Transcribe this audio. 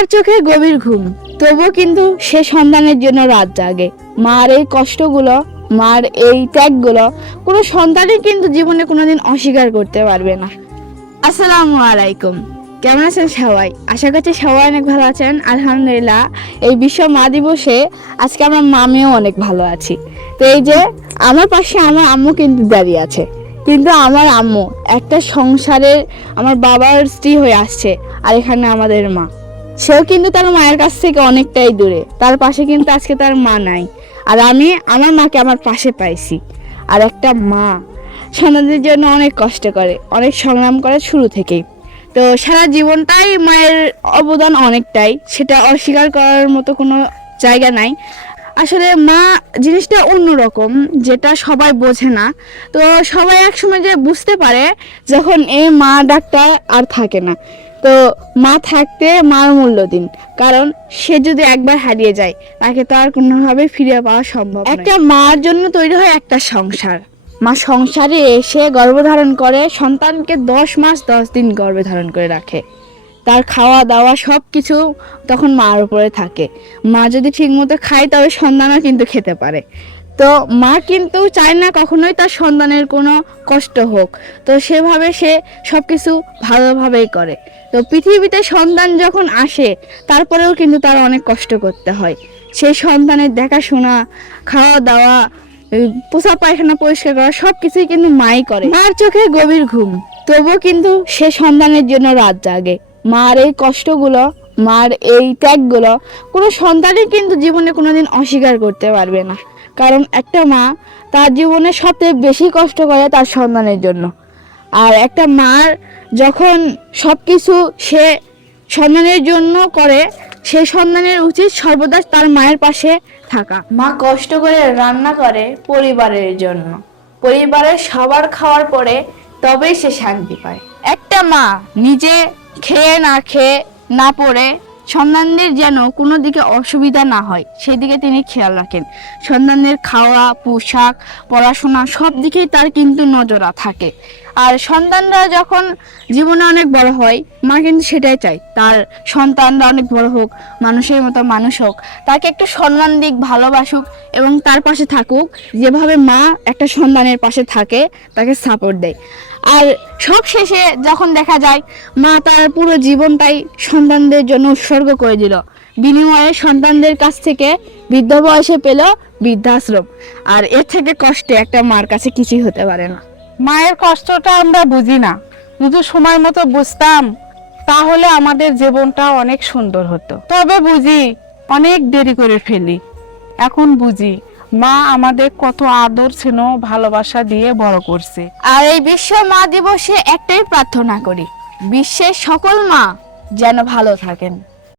মার চোখে গভীর ঘুম, তবুও কিন্তু সে সন্তানের জন্য রাত জাগে। মার এই কষ্টগুলো, মার এই ত্যাগগুলো কোনো সন্তানই কিন্তু জীবনে কোনোদিন অস্বীকার করতে পারবে না। আসসালামু আলাইকুম, কেমন আছেন সবাই? আশা করছি সবাই অনেক ভালো আছেন। আলহামদুলিল্লাহ, এই বিশ্ব মা দিবসে আজকে আমরা মামিও অনেক ভালো আছি। তো এই যে আমার পাশে আমার আম্মু কিন্তু দাঁড়িয়ে আছে, কিন্তু আমার আম্মু একটা সংসারের আমার বাবার স্ত্রী হয়ে আসছে, আর এখানে আমাদের মা, সেও কিন্তু তার মায়ের কাছ থেকে অনেকটাই দূরে। তার পাশে কিন্তু আজকে তার মা নাই, আর আমি আমার মাকে আমার পাশে পাইছি। আর একটা মা সন্তানদের জন্য অনেক কষ্ট করে, অনেক সংগ্রাম করে শুরু থেকেই। তো সারা জীবনটাই মায়ের অবদান অনেকটাই, সেটা অস্বীকার করার মতো কোনো জায়গা নাই। আসলে মা জিনিসটা অন্যরকম, যেটা সবাই বোঝে না। তো সবাই একসময় যে বুঝতে পারে যখন এই মা ডাকটা আর থাকে না। তো মা থাকতে মার মূল্য দিন, কারণ সে যদি একবার হারিয়ে যায় তাকে তো আর কোনোভাবে ফিরে পাওয়া সম্ভব নয়। একটা মার জন্য তৈরি হয় একটা সংসার। মা সংসারে এসে গর্ভধারণ করে, সন্তানকে 10 মাস 10 দিন গর্ভে ধারণ করে রাখে। তার খাওয়া দাওয়া সব কিছু তখন মার উপরে থাকে। মা যদি ঠিকমতো খায় তবে সন্তানও কিন্তু খেতে পারে। তো মা কিন্তু চায় না কখনোই তার সন্তানের কোনো কষ্ট হোক, তো সেভাবে সে সব কিছু ভালোভাবেই করে। তো পৃথিবীতে সন্তান যখন আসে তারপরেও কিন্তু তার অনেক কষ্ট করতে হয়। সেই সন্তানের দেখাশোনা, খাওয়া দাওয়া, পোষা পায়খানা পরিষ্কার করা সব কিছুই কিন্তু মাই করে। মার চোখে গভীর ঘুম, তবুও কিন্তু সে সন্তানের জন্য রাত জাগে। মার এই কষ্টগুলো, মার এই ত্যাগগুলো কোনো সন্তানই কিন্তু জীবনে কোনোদিন অস্বীকার করতে পারবে না। কারণ একটা মা তার জীবনে সবচেয়ে বেশি কষ্ট করে তার সন্তানের জন্য। আর একটা মার যখন সব কিছু সে সন্তানের জন্য করে, সেই সন্তানের উচিত সর্বদা তার মায়ের পাশে থাকা। মা কষ্ট করে রান্না করে পরিবারের জন্য, পরিবারের সবার খাওয়ার পরে তবেই সে শান্তি পায়। একটা মা নিজে খেয়ে না খেয়ে না পড়ে সন্তানদের যেন কোনো দিকে অসুবিধা না হয় সেদিকে তিনি খেয়াল রাখেন। সন্তানদের খাওয়া, পোশাক, পড়াশোনা সব দিকেই তার কিন্তু নজর থাকে। আর সন্তানরা যখন জীবনে অনেক বড় হয়, মা কিন্তু সেটাই চায় তার সন্তানরা অনেক বড় হোক, মানুষের মতো মানুষ হোক, তাকে একটু সম্মান দিক, ভালোবাসুক এবং তার পাশে থাকুক, যেভাবে মা একটা সন্তানের পাশে থাকে, তাকে সাপোর্ট দেয়। আর সব শেষে যখন দেখা যায় মা তার পুরো জীবনটাই সন্তানদের জন্য উৎসর্গ করে দিল, বিনিময়ে সন্তানদের কাছ থেকে বৃদ্ধ বয়সে পেল বৃদ্ধাশ্রম। আর এর থেকে কষ্টে একটা মার কাছে কিছুই হতে পারে না। মায়ের কষ্টটা আমরা বুঝি না, যদি সময় মতো বুঝতাম তাহলে আমাদের জীবনটা অনেক সুন্দর হতো। তবে বুঝি অনেক দেরি করে ফেলি। এখন বুঝি মা আমাদের কত আদর স্নেহ ভালোবাসা দিয়ে বড় করছে। আর এই বিশ্ব মা দিবসে একটাই প্রার্থনা করি, বিশ্বের সকল মা যেন ভালো থাকেন।